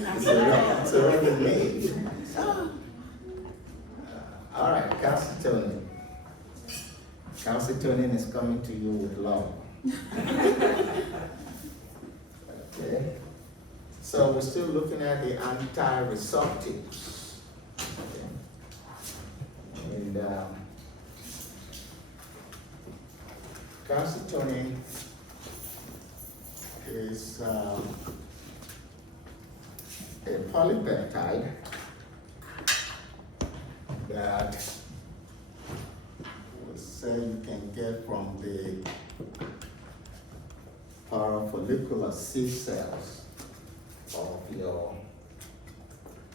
It's already made. All right, calcitonin. Calcitonin is coming to you with love. Okay. So we're still looking at the anti-resorptives. Okay. And calcitonin is a polypeptide that we say you can get from the parafollicular C cells of your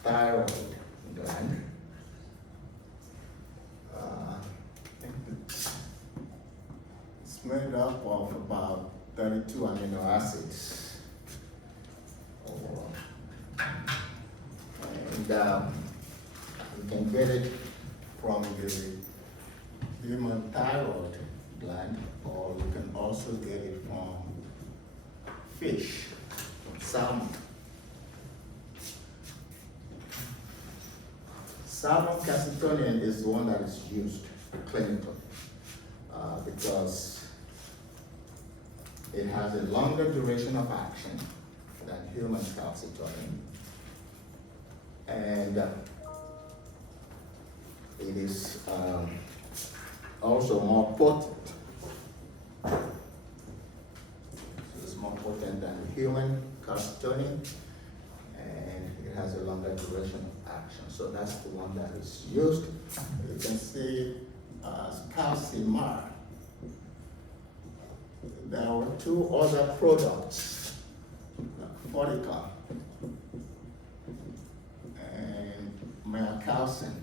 thyroid gland. It's made up of about 32 amino acids. And you can get it from the human thyroid gland, or you can also get it from fish, from salmon. Salmon calcitonin is the one that is used clinically because it has a longer duration of action than human calcitonin, and it is also more potent. It's more potent than human calcitonin, and it has a longer duration of action. So that's the one that is used. You can see calcimar. There are two other products, Forica and Mercalcin.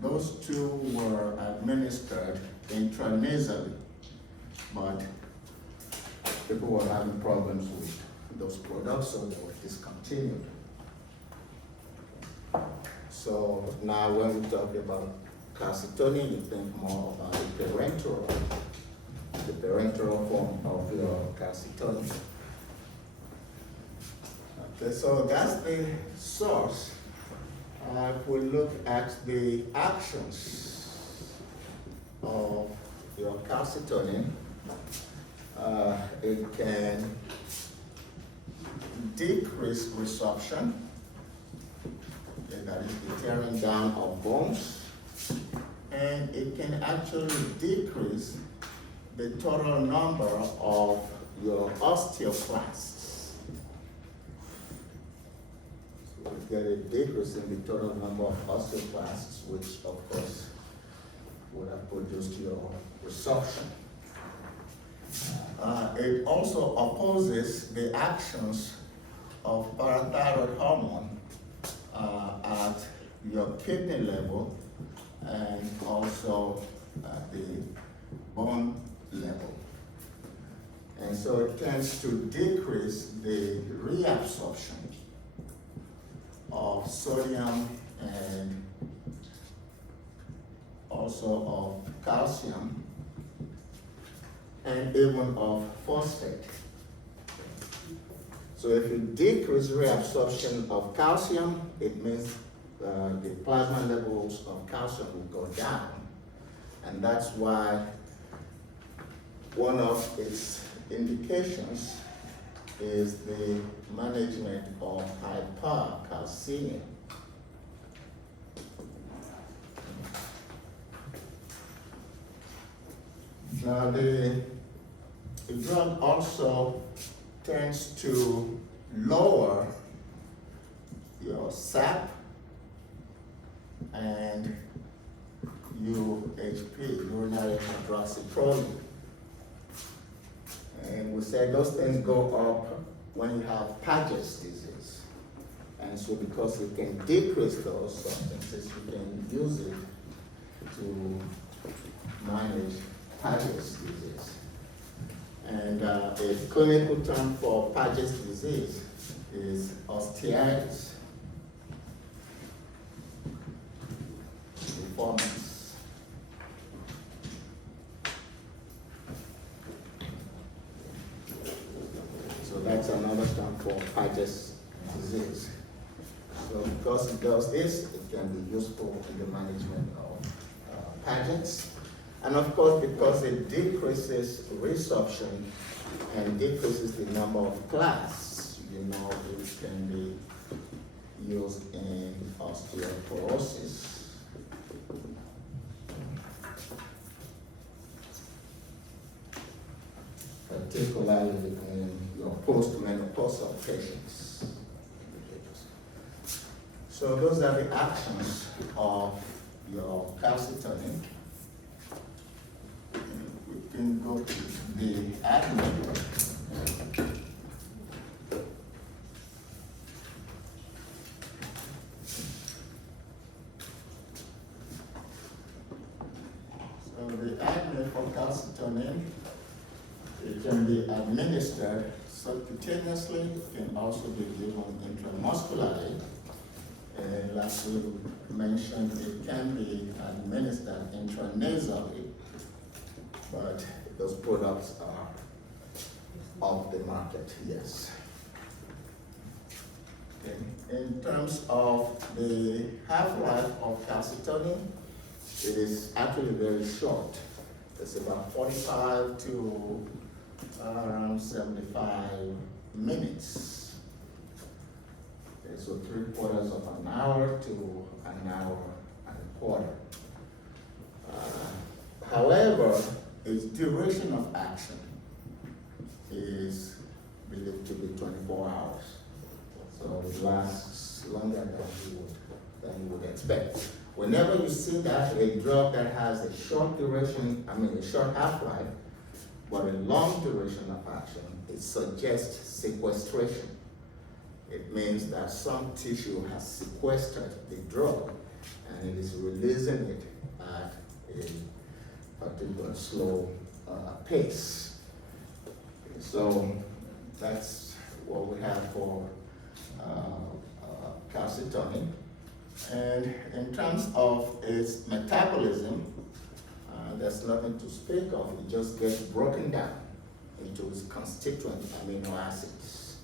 Those two were administered intranasally, but people were having problems with those products, so they were discontinued. So now when we talk about calcitonin, you think more about the parenteral form of your calcitonin. Okay, so that's the source. If we look at the actions of your calcitonin, it can decrease resorption, that is the tearing down of bones, and it can actually decrease the total number of your osteoclasts. So we get a decrease in the total number of osteoclasts, which of course would have produced your resorption. It also opposes the actions of parathyroid hormone at your kidney level and also at the bone level. And so it tends to decrease the reabsorption of sodium and also of calcium and even of phosphate. So if you decrease reabsorption of calcium, it means the plasma levels of calcium will go down. And that's why one of its indications is the management of hypercalcemia. Now the drug also tends to lower your SAP and UHP, urinary hydroxyproline. And we said those things go up when you have Paget's disease. And so because you can decrease those substances, you can use it to manage Paget's disease. And a clinical term for Paget's disease is osteitis deformans. So that's another term for Paget's disease. So because it does this, it can be useful in the management of pageants. And of course, because it decreases resorption and decreases the number of class, it can be used in osteoporosis. Particularly in your postmenopausal patients. So those are the actions of your calcitonin. We can go to the admin. So the admin for calcitonin, it can be administered subcutaneously, it can also be given intramuscularly. And like we mentioned, it can be administered intranasally, but those products are off the market, yes. Okay. In terms of the half-life of calcitonin, it is actually very short. It's about 45 to around 75 minutes. Okay, so 3/4 of an hour to an hour and a quarter. However, its duration of action is believed to be 24 hours. So it lasts longer than you would expect. Whenever you see that a drug that has a short duration, a short half-life, but a long duration of action, it suggests sequestration. It means that some tissue has sequestered the drug and it is releasing it at a particular slow pace. So that's what we have for calcitonin. And in terms of its metabolism, there's nothing to speak of. It just gets broken down into its constituent amino acids.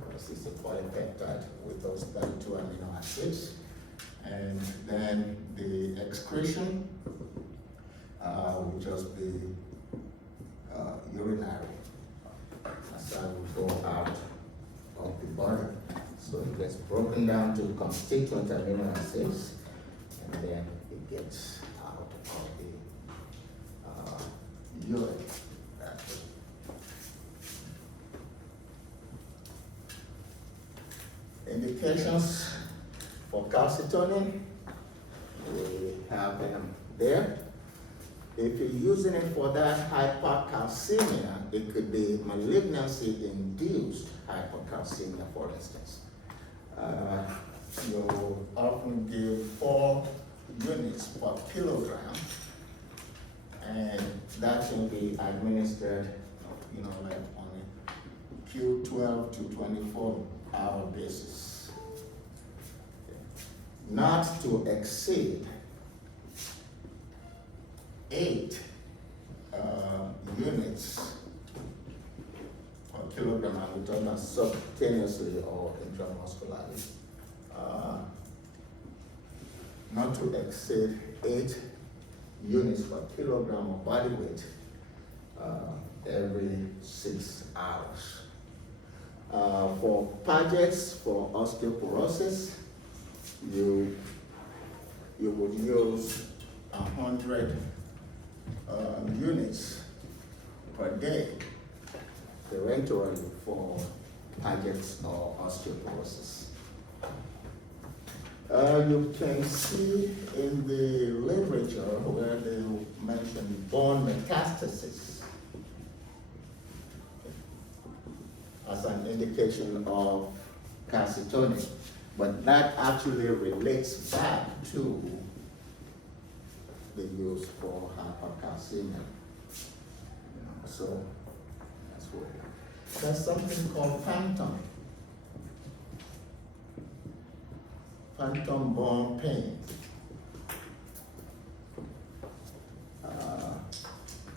Because it's a polypeptide with those 32 amino acids. And then the excretion will just be urinary. That's how it will go out of the body. So it gets broken down to constituent amino acids, and then it gets out of the urine. Indications for calcitonin, we have them there. If you're using it for that hypercalcemia, it could be malignancy-induced hypercalcemia, for instance. You often give 4 units per kilogram, and that can be administered, like on a Q12 to 24-hour basis. Not to exceed 8 units per kilogram, and we're talking about subcutaneously or intramuscularly. Not to exceed 8 units per kilogram of body weight every 6 hours. For packets for osteoporosis, you would use 100 units per day parenterally for packets or osteoporosis. You can see in the literature where they mention bone metastasis as an indication of calcitonin, but that actually relates back to the use for hypercalcemia. So that's what. There's something called phantom bone pain.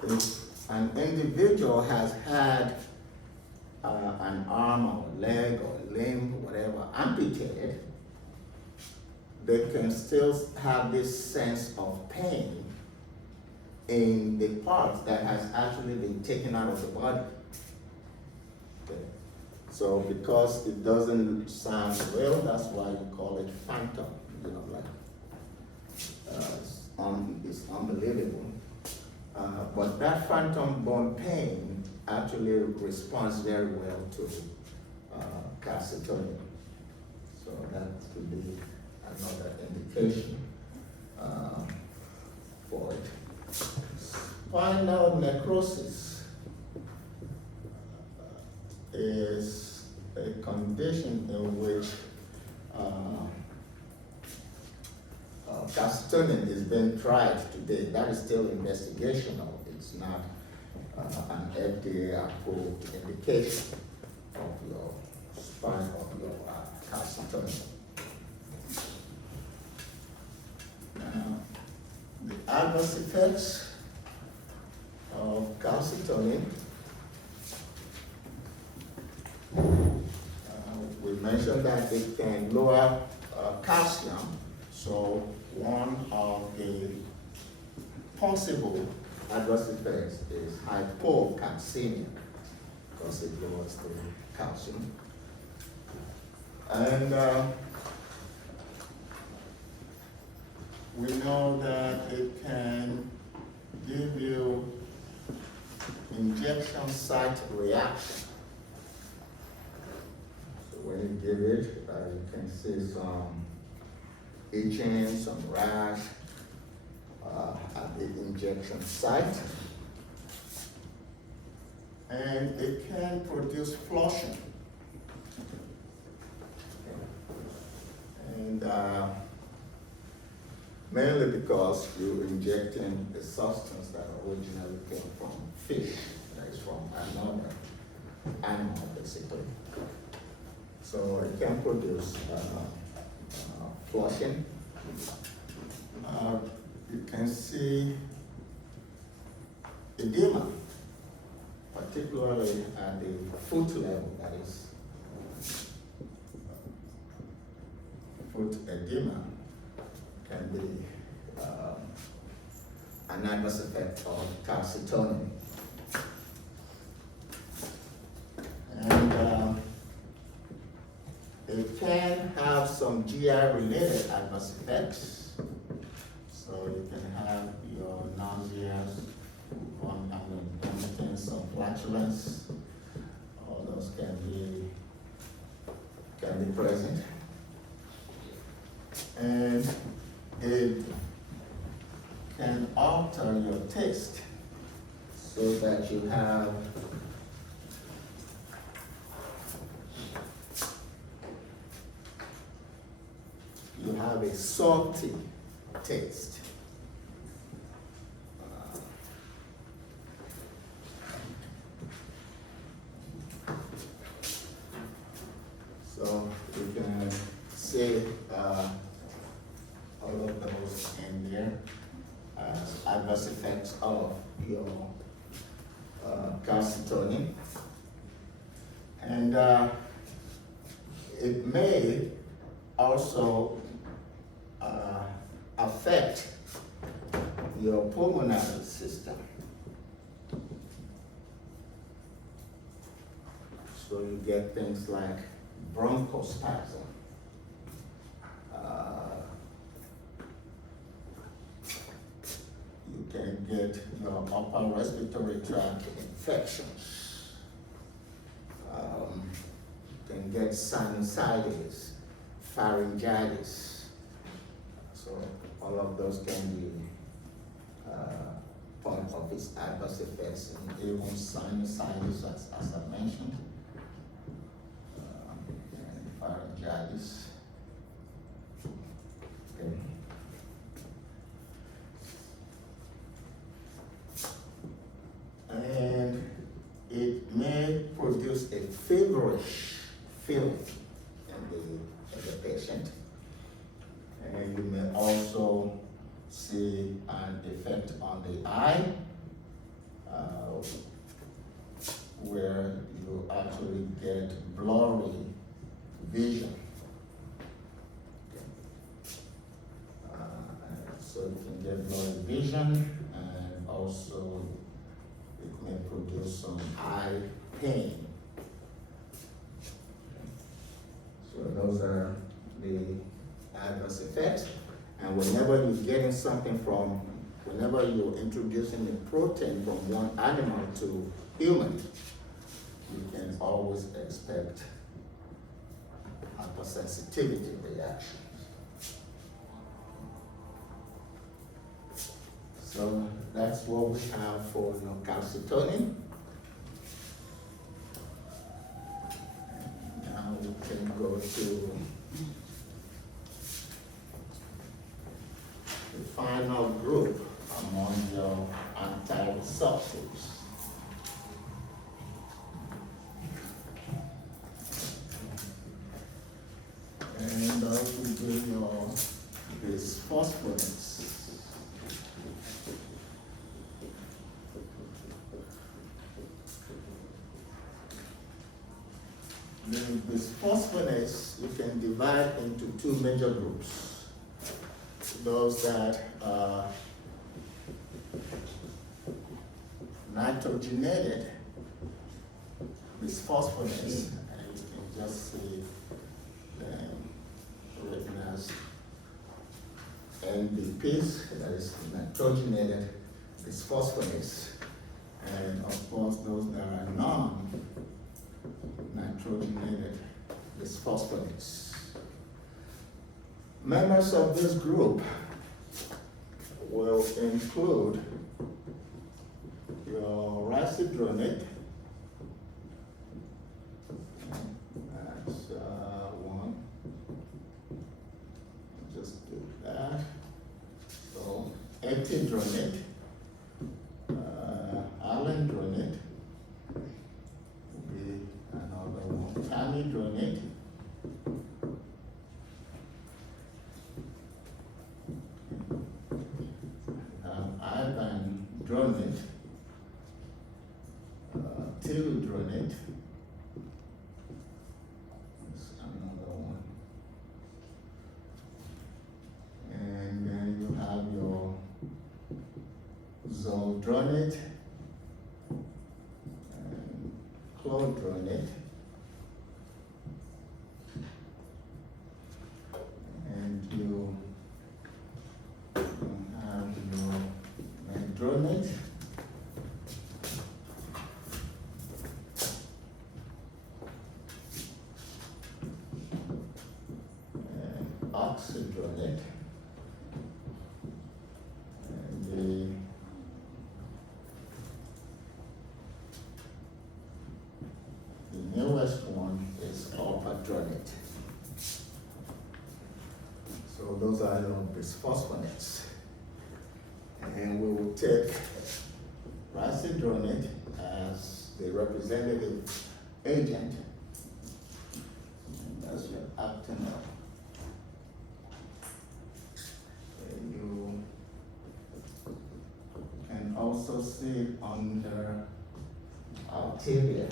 If an individual has had an arm or leg or limb, whatever, amputated, they can still have this sense of pain in the part that has actually been taken out of the body. Okay. So because it doesn't sound real, that's why you call it phantom. You know, like it's unbelievable. But that phantom bone pain actually responds very well to calcitonin. So that could be another indication for it. Spinal necrosis is a condition in which calcitonin is being tried today. That is still investigational. It's not an FDA-approved indication of your spine of your calcitonin. Now, the adverse effects of calcitonin, we mentioned that it can lower calcium. So one of the possible adverse effects is hypocalcemia, because it lowers the calcium. And we know that it can give you injection site reaction. So when you give it, you can see some itching, some rash at the injection site. And it can produce flushing. And mainly because you're injecting a substance that originally came from fish, that is from another animal, basically. So it can produce flushing. You can see edema, particularly at the foot level, that is foot edema can be an adverse effect of calcitonin. And it can have some GI-related adverse effects. So you can have your nausea, vomiting, some flatulence. All those can be present. And it can alter your taste so that you have a salty taste. So you can see all of those in there as adverse effects of your calcitonin. And it may also affect your pulmonary system. So you get things like bronchospasm. You can get your upper respiratory tract infections. You can get sinusitis, pharyngitis. So all of those can be part of its adverse effects, and even sinusitis, as I mentioned, and pharyngitis. Okay. And it may produce a feverish feeling in the patient. And you may also see an effect on the eye, where you actually get blurry vision. So you can get blurry vision, and also it may produce some eye pain. So those are the adverse effects. And whenever you're getting something from, whenever you're introducing a protein from one animal to human, you can always expect hypersensitivity reactions. So that's what we have for your calcitonin. Now we can go to the final group among your anti-receptors. And that will be your bisphosphonates. The bisphosphonates you can divide into two major groups. Those that are nitrogenated bisphosphonates, and you can just see them written as NBPs, that is nitrogenated bisphosphonates, and of course those that are non-nitrogenated bisphosphonates. Members of this group will include your racedronate, that's one, just do that. So epidronate, alendronate will be another one, tamidronate, ibandronate, tildronate, that's another one, and then you have your zoldronate and clodronate, and you have your medronate, and oxydronate, and the newest one is alpha-dronate. So those are your bisphosphonates. And we will take racedronate as the representative agent. And that's your actinol. And you can also see it under arterial.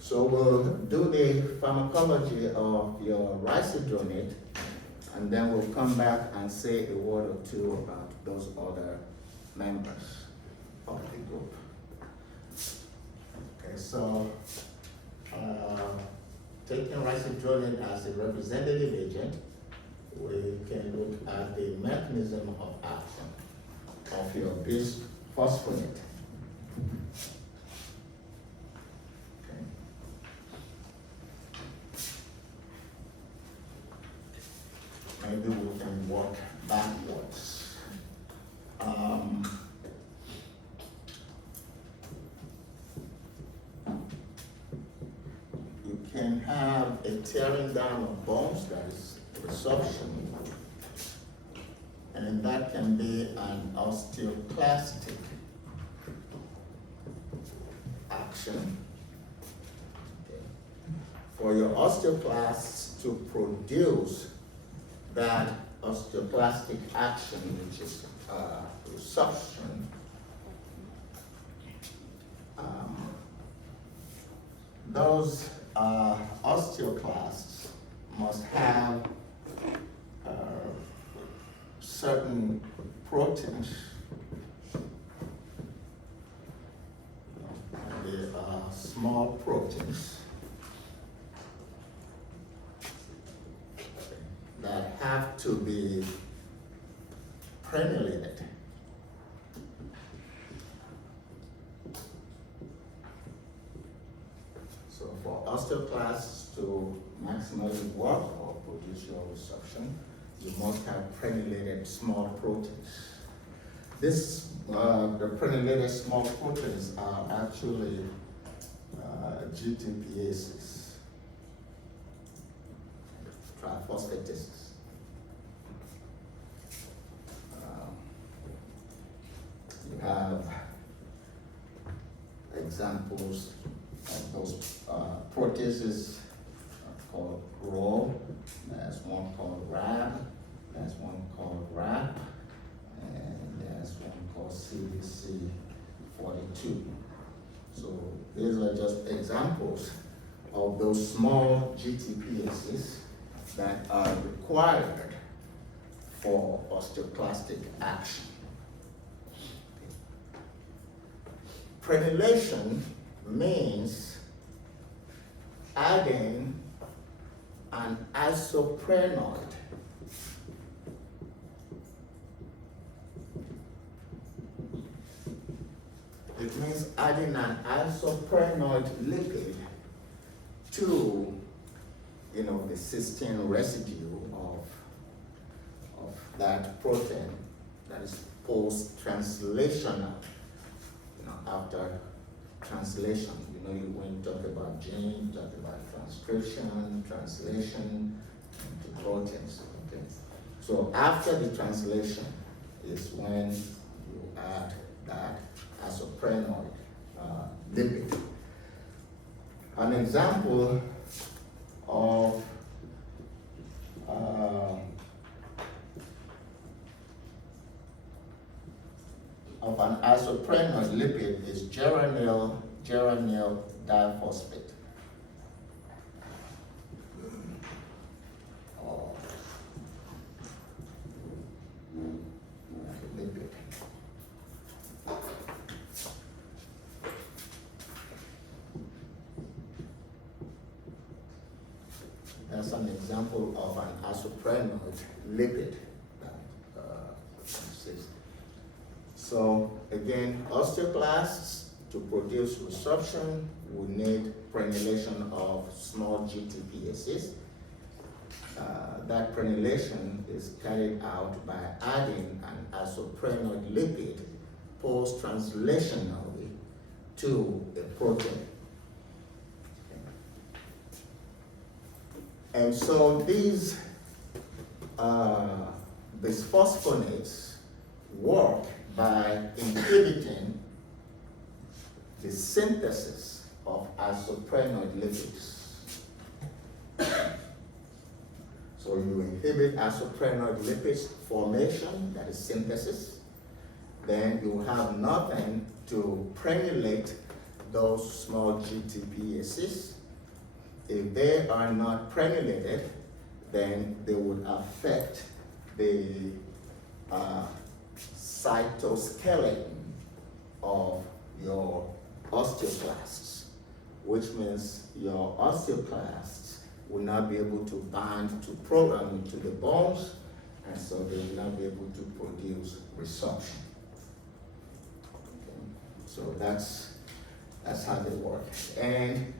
So we'll do the pharmacology of your racedronate, and then we'll come back and say a word or two about those other members of the group. Okay, so taking racedronate as a representative agent, we can look at the mechanism of action of your bisphosphonate. Maybe we can work backwards. You can have a tearing down of bones, that is resorption, and that can be an osteoclastic action. For your osteoclasts to produce that osteoclastic action, which is resorption, those osteoclasts must have certain proteins. They are small proteins that have to be prenulated. So for osteoclasts to maximally work or produce your resorption, you must have prenulated small proteins. The prenulated small proteins are actually GTPases, triphosphatases. You have examples of those proteases called RAW. There's one called RAB. There's one called RAP. And there's one called CDC42. So these are just examples of those small GTPases that are required for osteoclastic action. Prenylation means adding an isoprenoid It means adding an isoprenoid lipid to, the cysteine residue of that protein that is post-translational, after translation. When you talk about gene, you talk about transcription, translation, to proteins, okay? So after the translation is when you add that isoprenoid lipid. An example of an isoprenoid lipid is geranyl diphosphate. Or lipid. That's an example of an isoprenoid lipid. So again, osteoclasts, to produce resorption, will need prenylation of small GTPases. That prenylation is carried out by adding an isoprenoid lipid post-translationally to a protein. And so these bisphosphonates work by inhibiting the synthesis of isoprenoid lipids. So you inhibit isoprenoid lipids formation, that is synthesis, then you have nothing to prenylate those small GTPases. If they are not prenulated, then they would affect the cytoskeleton of your osteoclasts, which means your osteoclasts will not be able to bind to the bones, and so they will not be able to produce resorption. Okay. So that's how they work. And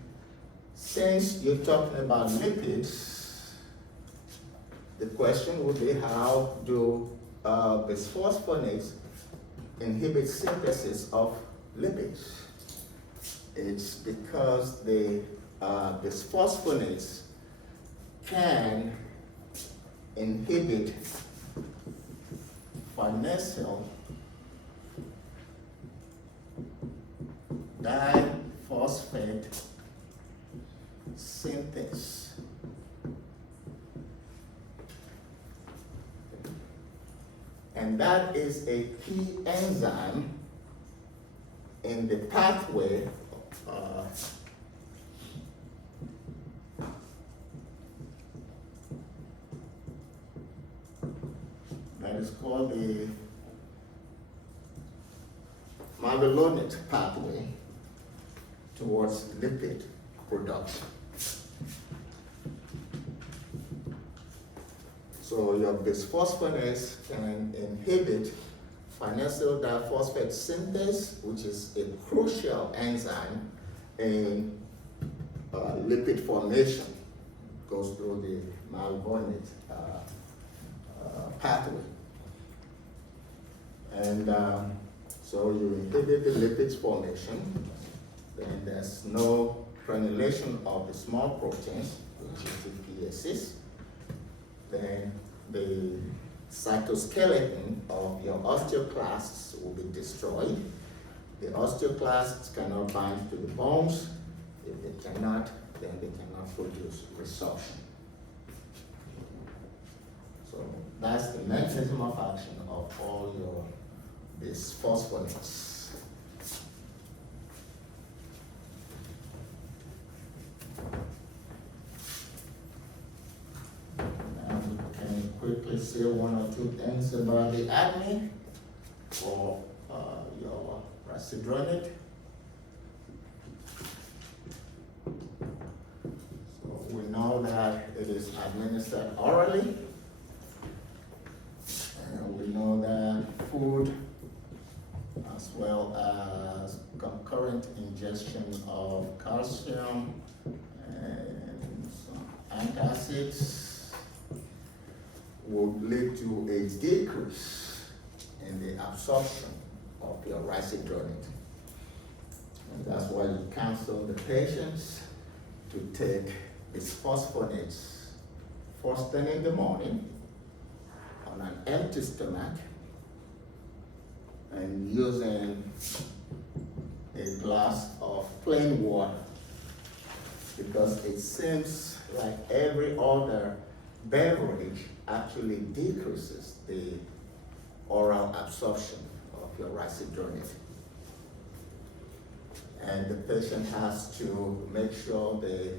since you're talking about lipids, the question would be, how do bisphosphonates inhibit synthesis of lipids? It's because the bisphosphonates can inhibit farnesyl diphosphate synthase. And that is a key enzyme in the pathway that is called the malolonate pathway towards lipid production. So your bisphosphonates can inhibit farnesyl diphosphate synthase, which is a crucial enzyme in lipid formation. It goes through the malolonate pathway. And so you inhibit the lipids formation, then there's no granulation of the small proteins, which is the PSs. Then the cytoskeleton of your osteoclasts will be destroyed. The osteoclasts cannot bind to the bones. If they cannot, then they cannot produce resorption. So that's the mechanism of action of all your bisphosphonates. Quickly say one or two things about the ADME for your racedronate. So we know that it is administered orally, and we know that food as well as concurrent ingestion of calcium and some antacids will lead to a decrease in the absorption of your racedronate. And that's why you counsel the patients to take bisphosphonates first thing in the morning on an empty stomach and using a glass of plain water, because it seems like every other beverage actually decreases the oral absorption of your racedronate. And the patient has to make sure they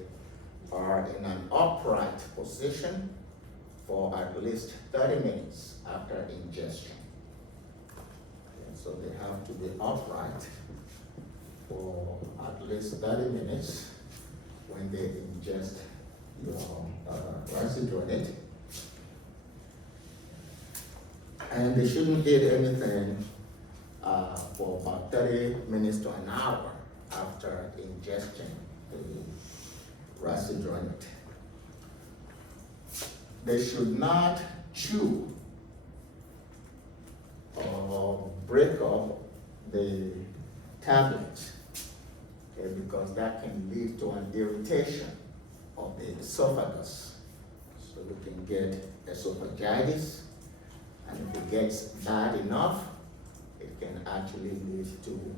are in an upright position for at least 30 minutes after ingestion. And so they have to be upright for at least 30 minutes when they ingest your racedronate. And they shouldn't eat anything for about 30 minutes to an hour after ingestion the racedronate. They should not chew or break up the tablets, okay, because that can lead to an irritation of the esophagus. So you can get esophagitis, and if it gets bad enough, it can actually lead to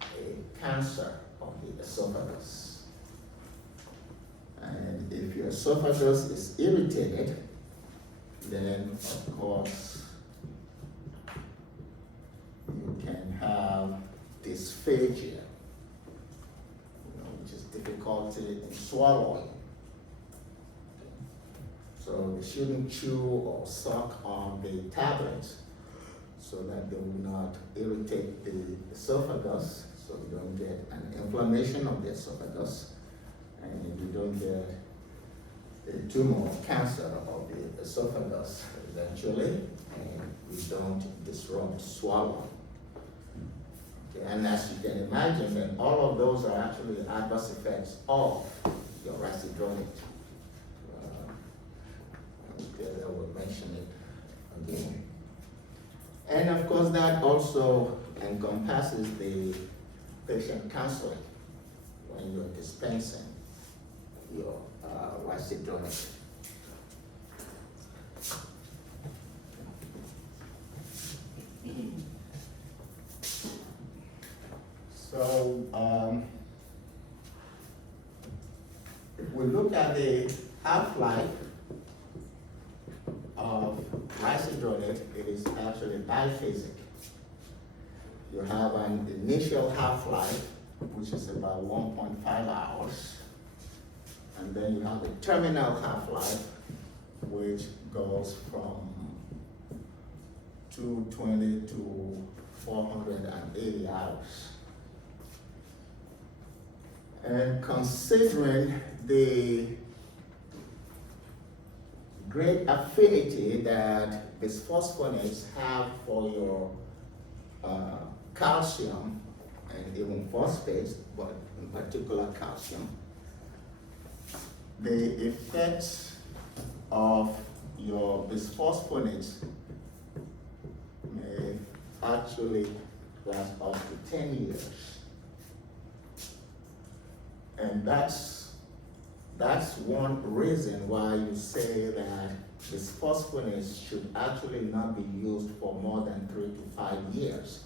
a cancer of the esophagus. And if your esophagus is irritated, then of course you can have dysphagia, which is difficulty in swallowing. So they shouldn't chew or suck on the tablets so that they will not irritate the esophagus, so you don't get an inflammation of the esophagus, and you don't get a tumor or cancer of the esophagus eventually, and you don't disrupt swallowing. Okay, and as you can imagine, then all of those are actually adverse effects of your racedronate. I will mention it again. And of course, that also encompasses the patient counseling when you're dispensing your racedronate. So, if we look at the half-life of risedronate, it is actually biphasic. You have an initial half-life, which is about 1.5 hours. And then you have a terminal half-life, which goes from 220 to 480 hours. And considering the great affinity that bisphosphonates have for your calcium and even phosphates, but in particular calcium, the effects of your bisphosphonates may actually last up to 10 years. And that's one reason why you say that bisphosphonates should actually not be used for more than 3 to 5 years.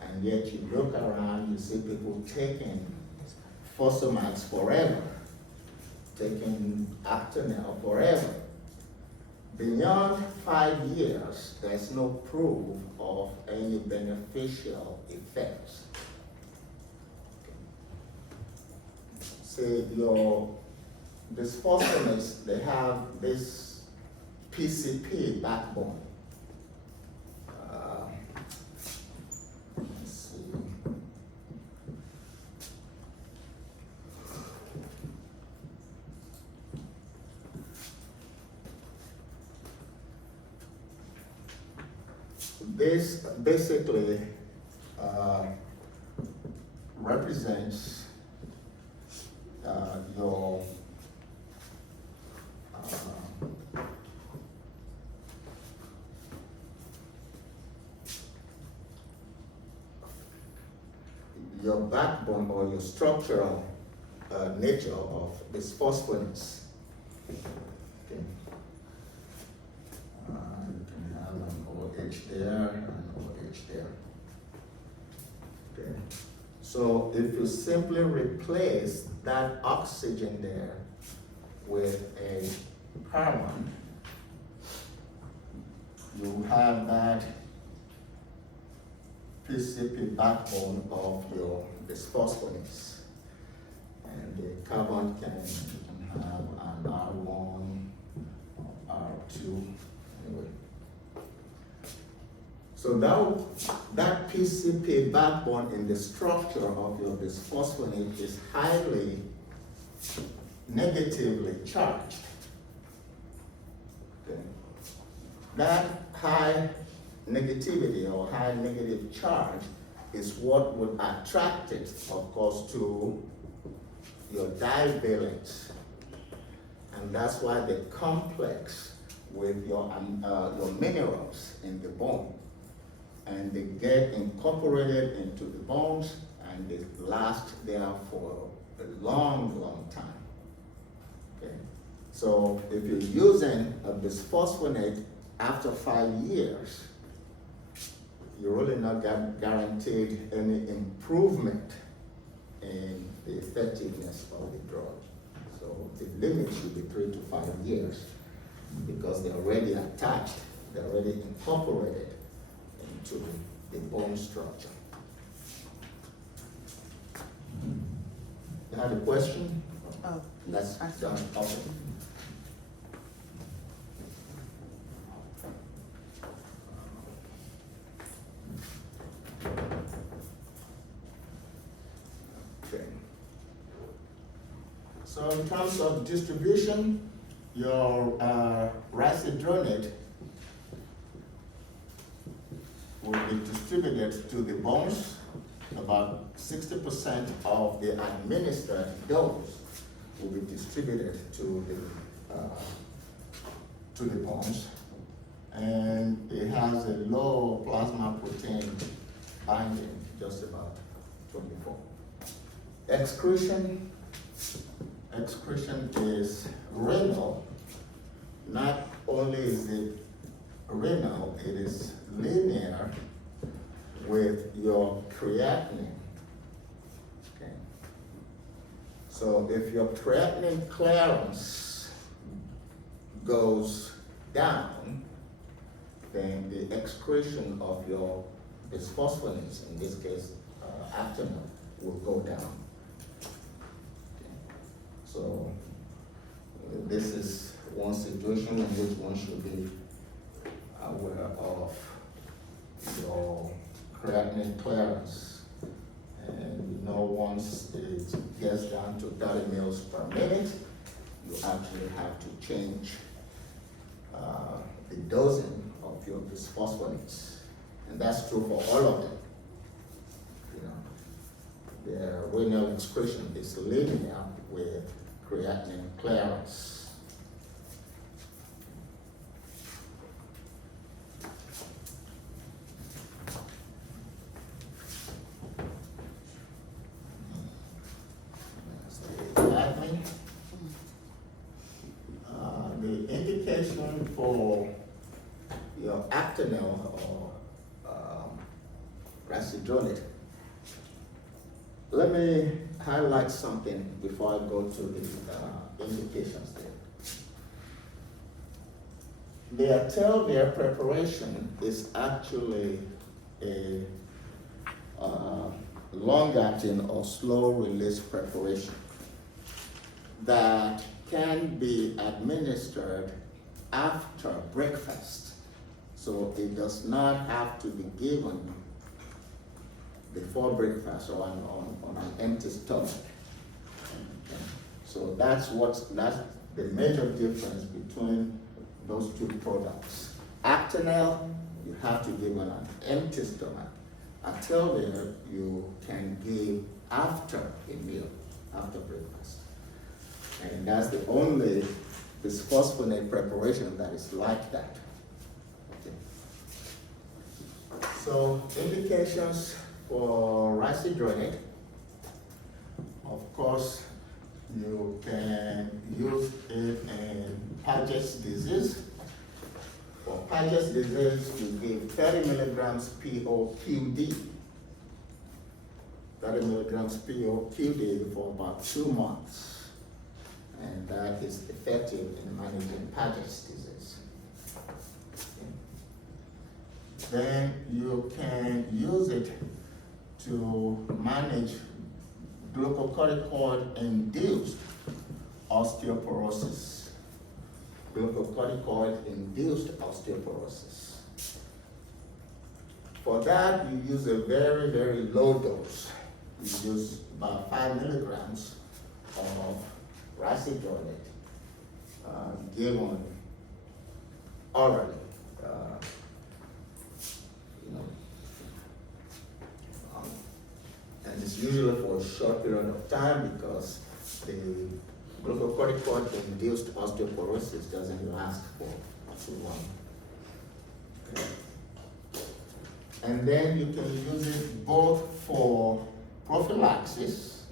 And yet you look around, you see people taking fosamax forever, taking Actonel forever. Beyond 5 years, there's no proof of any beneficial effects. Say your bisphosphonates, they have this PCP backbone. Let's see. This basically represents your backbone or your structural nature of bisphosphonates. Okay. You can have an OH there and an OH there. Okay. So if you simply replace that oxygen there with a carbon, you have that PCP backbone of your bisphosphonates. And the carbon can have an R1 or R2, anyway. So that PCP backbone in the structure of your bisphosphonate is highly negatively charged. Okay. That high negativity or high negative charge is what would attract it, of course, to your divalent. And that's why the complex with your minerals in the bone, and they get incorporated into the bones, and they last there for a long, long time. Okay? So if you're using a bisphosphonate after 5 years, you're really not guaranteed any improvement in the effectiveness of the drug. So the limit should be 3 to 5 years because they're already attached, they're already incorporated into the bone structure. You had a question? Oh, That's done. Okay. Okay. So in terms of distribution, your risedronate will be distributed to the bones. About 60% of the administered dose will be distributed to the bones, and it has a low plasma protein binding, just about 24. Excretion is renal. Not only is it renal, it is linear with your creatinine. Okay. So if your creatinine clearance goes down, then the excretion of your bisphosphonates, in this case, afternoon, will go down. So this is one situation in which one should be aware of your creatinine clearance. And once it gets down to 30 mils per minute, you actually have to change the dosing of your bisphosphonates. And that's true for all of them. The renal excretion is linear with creatinine clearance. The indication for your Actonel or Racidronate. Let me highlight something before I go to the indications there. The Atelvir preparation is actually a long-acting or slow-release preparation that can be administered after breakfast. So it does not have to be given before breakfast or on an empty stomach. So that's the major difference between those two products. Actonel, you have to give on an empty stomach. Atelvir, you can give after a meal, after breakfast. And that's the only bisphosphonate preparation that is like that. Okay. So indications for Racidronate, of course, you can use it in Paget's disease. For Paget's disease, you give 30 milligrams POQD. 30 milligrams POQD for about 2 months. And that is effective in managing Paget's disease. Okay. Then you can use it to manage glucocorticoid-induced osteoporosis. Glucocorticoid-induced osteoporosis. For that, you use a very, very low dose. You use about 5 milligrams of Racidronate given orally. And it's usually for a short period of time because the glucocorticoid-induced osteoporosis doesn't last for too long. Okay. And then you can use it both for prophylaxis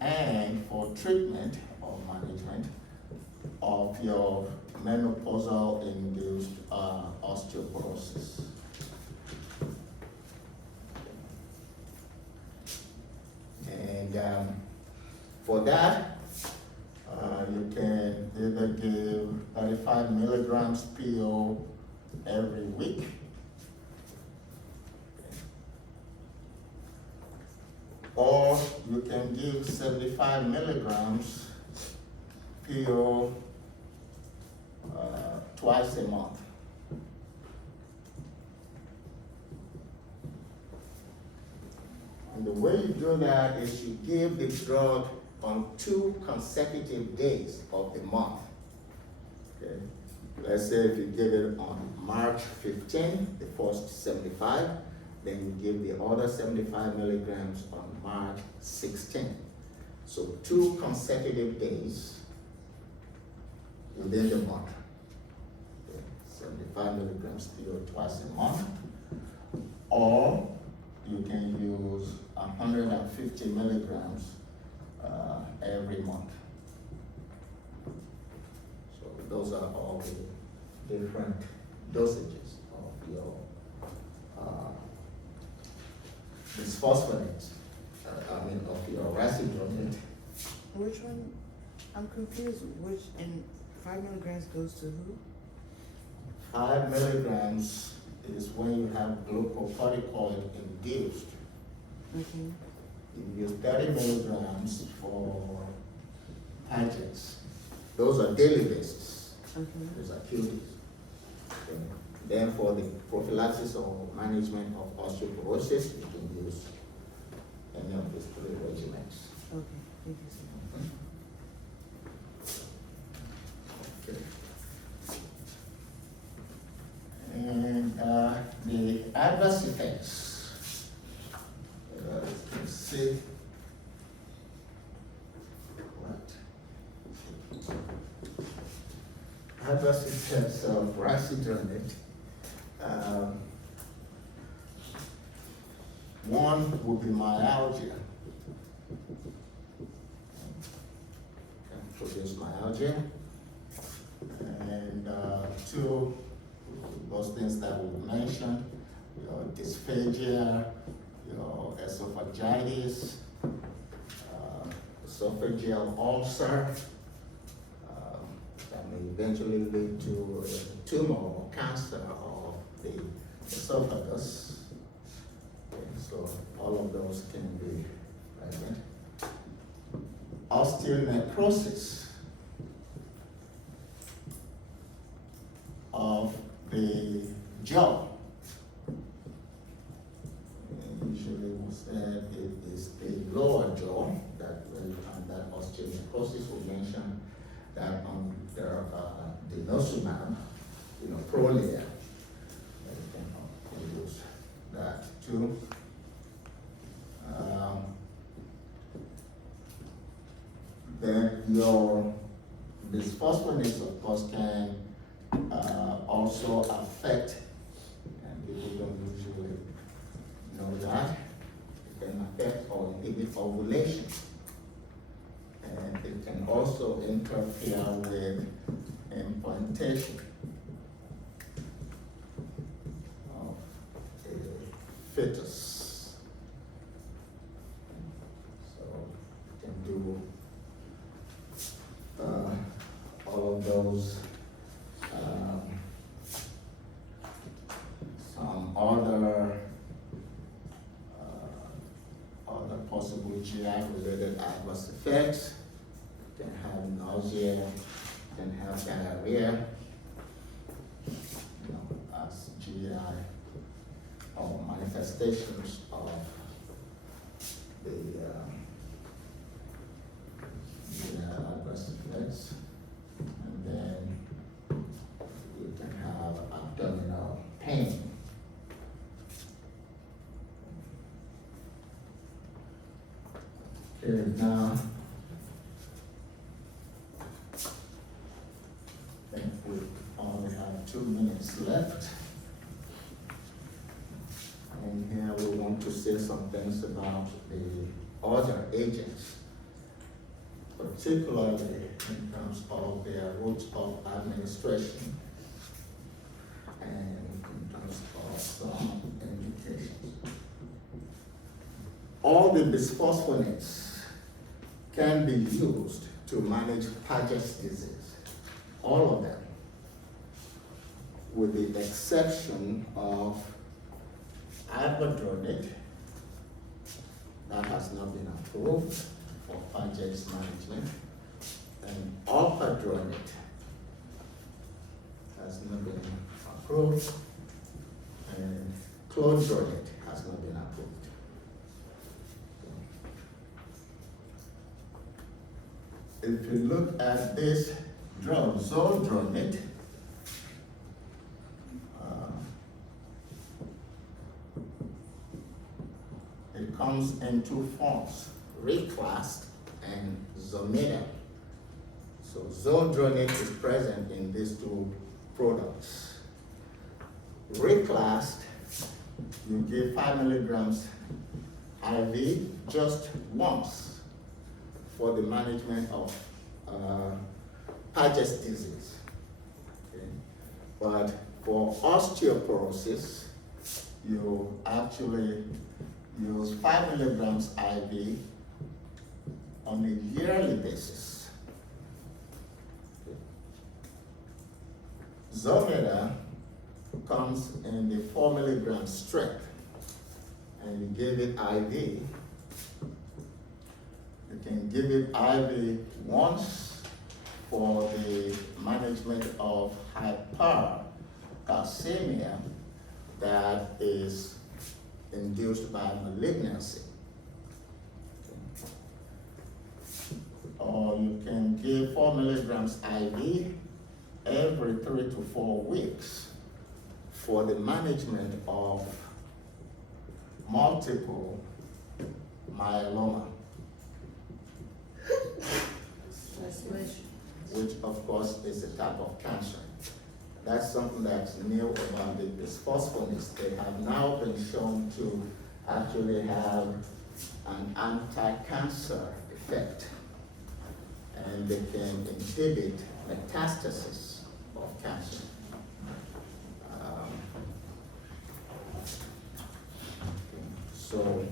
and for treatment or management of your menopausal-induced osteoporosis. And for that, you can either give 35 milligrams PO every week, or you can give 75 milligrams PO twice a month. And the way you do that is you give the drug on 2 consecutive days of the month. Okay. Let's say if you give it on March 15, the first 75, then you give the other 75 milligrams on March 16. So 2 consecutive days within the month. Okay. 75 milligrams twice a month. Or you can use 150 milligrams every month. So those are all the different dosages of your bisphosphonates, of your Racidronate. Which one? I'm confused. Which, and 5 milligrams goes to who? 5 milligrams is when you have glucocorticoid induced. Okay. You use 30 milligrams for Paget's. Those are daily basis. Okay. Those are QDs. Okay. Then for the prophylaxis or management of osteoporosis, you can use any of these 3 regimens. Okay. Thank you, sir. Okay. And the adverse effects, let's see what adverse effects of racidronate. One would be myalgia. Can produce myalgia. And 2, those things that we mentioned, your dysphagia, your esophagitis, esophageal ulcer, that may eventually lead to a tumor or cancer of the esophagus. Okay, so all of those can be present. Osteonecrosis of the jaw. And usually we said it is the lower jaw that that osteonecrosis. We mentioned that on the denosumab, Prolia, that can use that too. Then your bisphosphonates, of course, can also affect, and people don't usually know that, it can affect or inhibit ovulation. And it can also interfere with implantation of a fetus. So it can do all of those. Some other possible GI-related adverse effects. Can have nausea, can have diarrhea, as GI or manifestations of the GI adverse effects. And then you can have abdominal pain. Okay, now, I think we only have 2 minutes left. And here we want to say some things about the other agents, particularly in terms of their route of administration and in terms of some indications. All the bisphosphonates can be used to manage Paget's disease, all of them, with the exception of alpadronate that has not been approved for Paget's management, and alpadronate has not been approved, and clodronate has not been approved. If you look at this drug, zoldronate, it comes in 2 forms, reclassed and Zometa. So zoldronate is present in these 2 products. Reclassed, you give 5 milligrams IV just once for the management of Paget's disease. Okay. But for osteoporosis, you actually use 5 milligrams IV on a yearly basis. Okay. Zometa comes in the 4 milligram strength, and you give it IV. You can give it IV once for the management of hypercalcemia that is induced by malignancy. Or you can give 4 milligrams IV every 3 to 4 weeks for the management of multiple myeloma, which of course is a type of cancer. That's something that's new about the bisphosphonates. They have now been shown to actually have an anti-cancer effect, and they can inhibit metastasis of cancer. So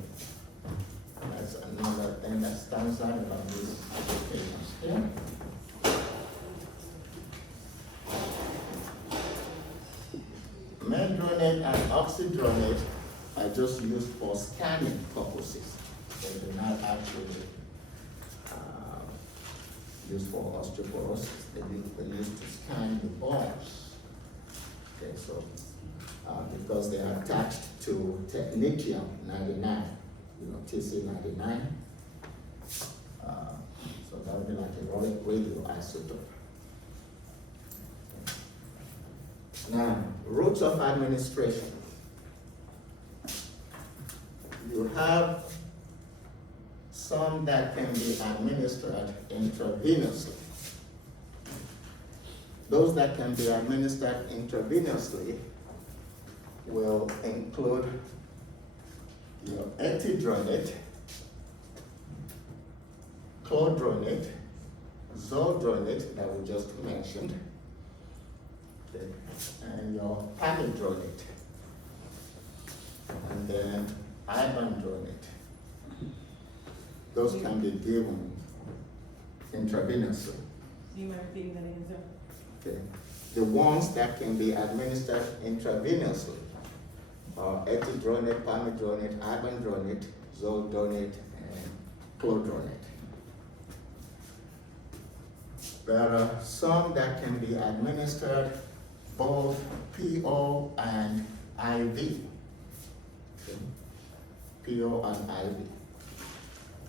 that's another thing that stands out about these applications here. Mendronate and oxydronate are just used for scanning purposes. They do not actually used for osteoporosis. They're used to scan the bones. Okay, so because they are attached to technetium-99, TC-99. So that would be like a radioisotope. Now, routes of administration. You have some that can be administered intravenously. Those that can be administered intravenously will include your etidronate, clodronate, zoldronate that we just mentioned, okay, and your palindronate, and then ibandronate. Those can be given intravenously. Do you mind repeating that again, sir? Okay. The ones that can be administered intravenously are etidronate, palindronate, ibandronate, zoldronate, and clodronate. There are some that can be administered both PO and IV. Okay. PO and IV.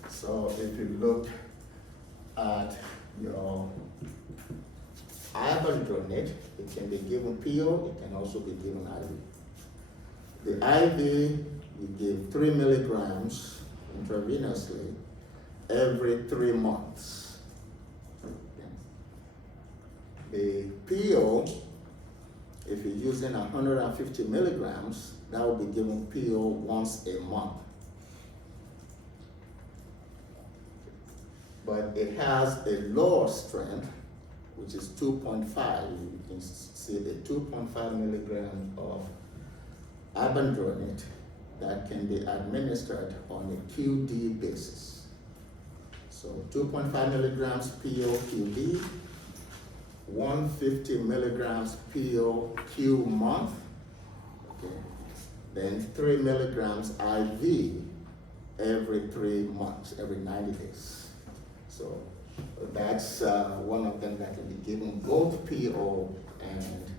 So if you look at your ibandronate, it can be given PO, it can also be given IV. The IV, you give 3 milligrams intravenously every 3 months. The PO, if you're using 150 milligrams, that will be given PO once a month. But it has a lower strength, which is 2.5. You can see the 2.5 milligrams of ibandronate that can be administered on a QD basis. So 2.5 milligrams PO QD, 150 milligrams PO Q month, okay. Then 3 milligrams IV every 3 months, every 90 days. So that's one of them that can be given both PO and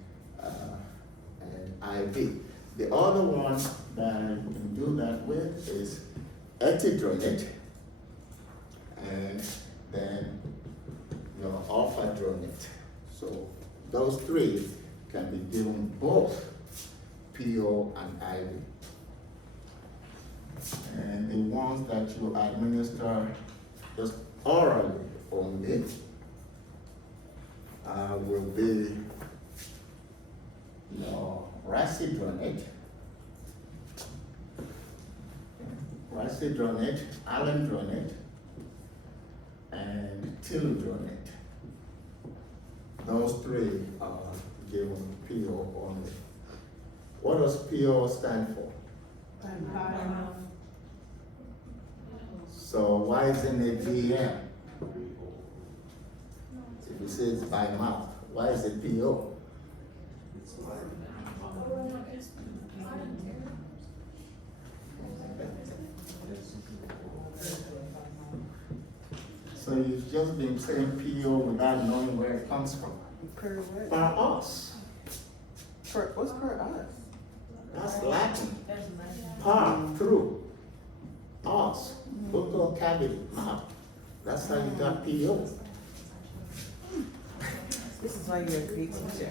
IV. The other one that you can do that with is etidronate, and then your alpha-dronate. So those three can be given both PO and IV. And the ones that you administer just orally only will be your racidronate, alendronate, and tiludronate. Those three are given PO only. What does PO stand for? So why isn't it VM? If you say it's by mouth, why is it PO? So you've just been saying PO without knowing where it comes from. Per what? Per us. What's per us? That's Latin. That's nice. Per, through. Us. Buccal cavity, mouth. That's how you got PO. This is why you're a great teacher.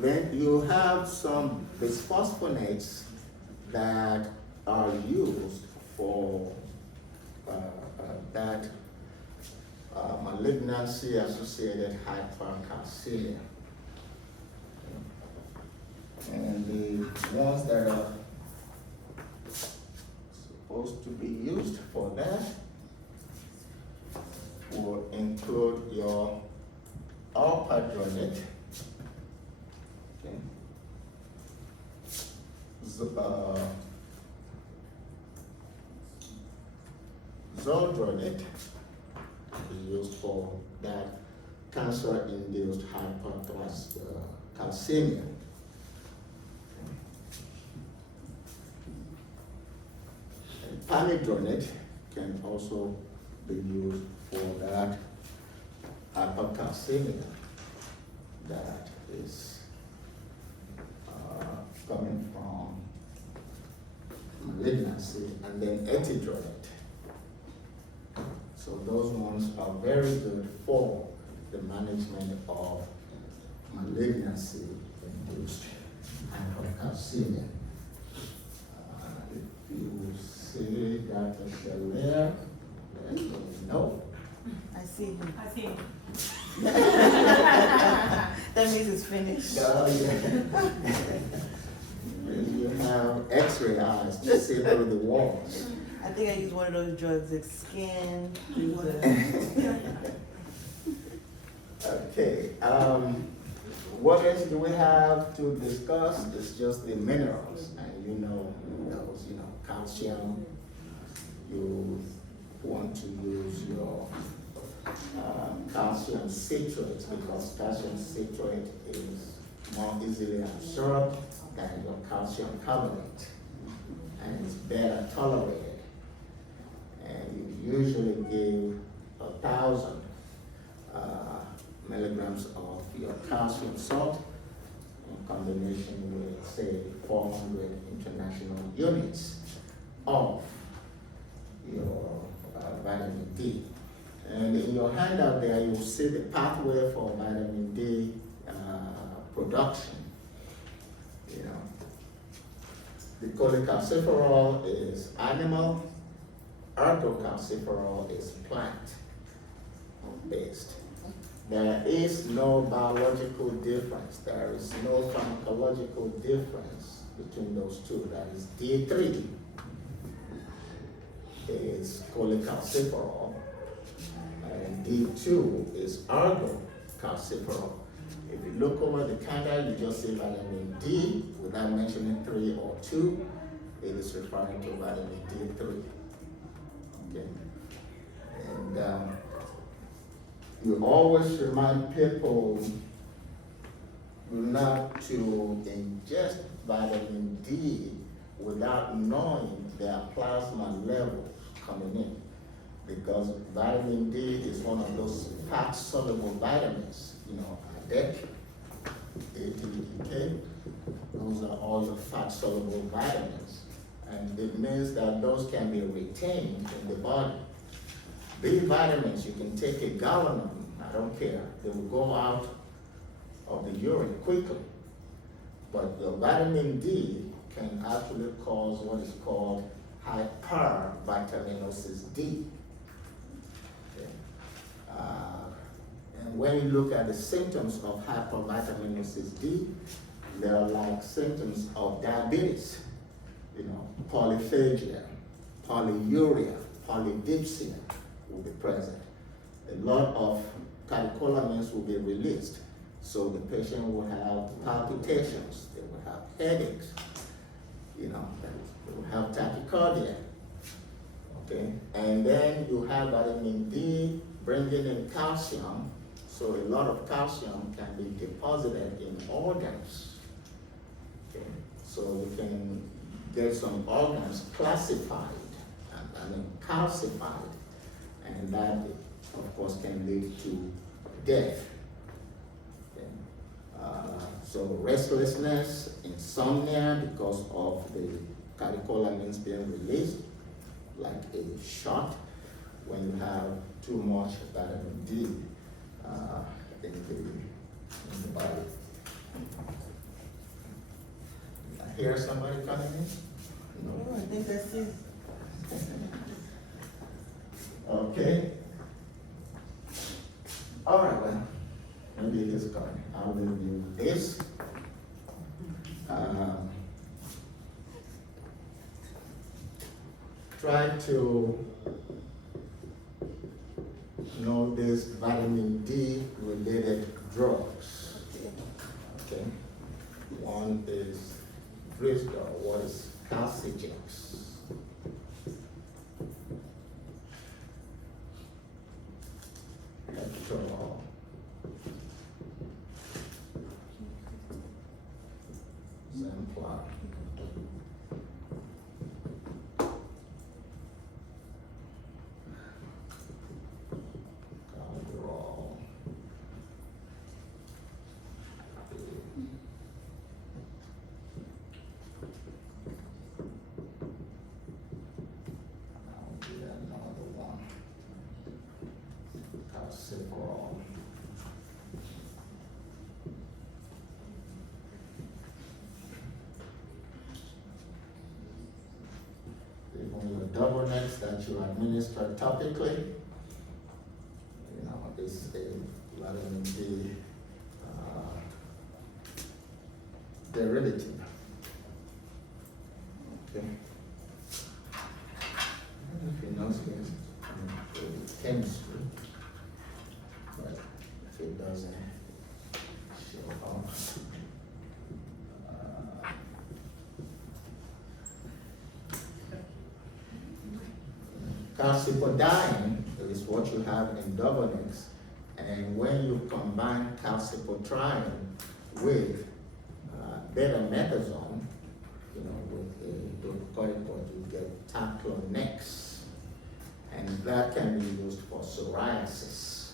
Then you have some bisphosphonates that are used for that malignancy-associated hypercalcemia. And the ones that are supposed to be used for that will include your alpadronate, okay, zoldronate is used for that cancer-induced hypercalcemia. Palindronate can also be used for that hypercalcemia that is coming from malignancy, and then etidronate. So those ones are very good for the management of malignancy-induced hypercalcemia. If you see Dr. Shalair, then you know. I see him. I see. That means it's finished. Oh, yeah. You have X-ray eyes to see through the walls. I think I use one of those drugs that scan through the. Okay, what else do we have to discuss? It's just the minerals, and you know those, calcium. You want to use your calcium citrate, because calcium citrate is more easily absorbed than your calcium carbonate, and it's better tolerated. And you usually give 1,000 milligrams of your calcium salt in combination with, say, 400 international units of your vitamin D. And in your handout there, you'll see the pathway for vitamin D production. The cholecalciferol is animal, orthocalciferol is plant-based. There is no biological difference. There is no pharmacological difference between those two. That is D3 is cholecalciferol, and D2 is orthocalciferol. If you look over the counter, you just say vitamin D without mentioning 3 or 2. It is referring to vitamin D3. Okay, and you always remind people not to ingest vitamin D without knowing their plasma levels coming in, because vitamin D is one of those fat-soluble vitamins, ADEK, ATK, those are all the fat-soluble vitamins, and it means that those can be retained in the body. B vitamins, you can take a gallon of them, I don't care, they will go out of the urine quickly. But your vitamin D can actually cause what is called hypervitaminosis D. Okay. And when you look at the symptoms of hypervitaminosis D, they are like symptoms of diabetes, polyphagia, polyuria, polydipsia will be present. A lot of catecholamines will be released, so the patient will have palpitations, they will have headaches, they will have tachycardia, okay? And then you have vitamin D bringing in calcium, So a lot of calcium can be deposited in organs. Okay. So you can get some organs classified, calcified, and that, of course, can lead to death. Okay. So restlessness, insomnia because of the catecholamines being released, like a shot when you have too much vitamin D in the body. I hear somebody coming in? No. Oh, I think that's it. Okay. All right, well, maybe it is coming. I'll review this. Try to know these vitamin D related drugs. Okay. One is Driscoll, what is Calcigex? Hectorol. Zemplar. Calderol. I'll do another one. Calciferol. Even your double necks that you administer topically, you know, is a vitamin D derivative. Okay. I don't know if he knows this, chemistry, but if it doesn't show up. Calcipodine is what you have in Dovonix, and when you combine calcipotriene with betamethasone, you know, with a glucocorticoid, you get Taclonex, and that can be used for psoriasis.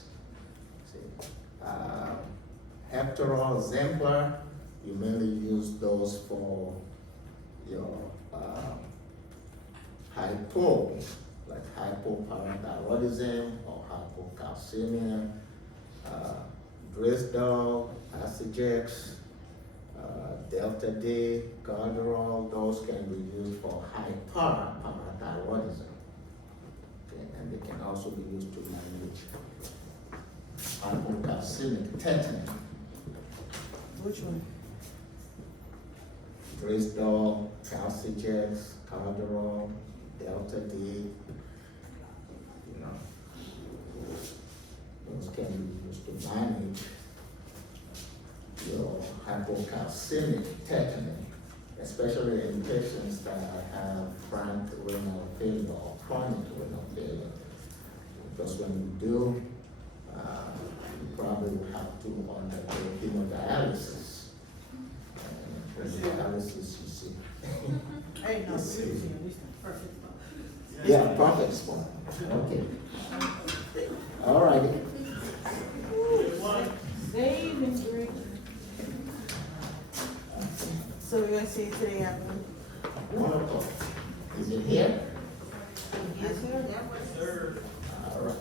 See, Hectorol, Zemplar, you mainly use those for your hypo, like hypoparathyroidism or hypocalcemia, Driscoll, Calcigex, Delta D, Calderol, those can be used for hyperparathyroidism. Okay, and they can also be used to manage hypocalcemic tetanus. Which one? Driscoll, Calcigex, Calderol, Delta D, you know, those can be used to manage your hypocalcemic tetanus, especially in patients that have chronic renal failure or chronic renal failure. Because when you do, you probably will have to undergo hemodialysis. And dialysis, you see. Hey, no, You see. perfect. Yeah, perfect spot. Okay. All righty. Save and drink. So we're gonna see you today afternoon? 1 o'clock. Is it here? Yes, sir. All right.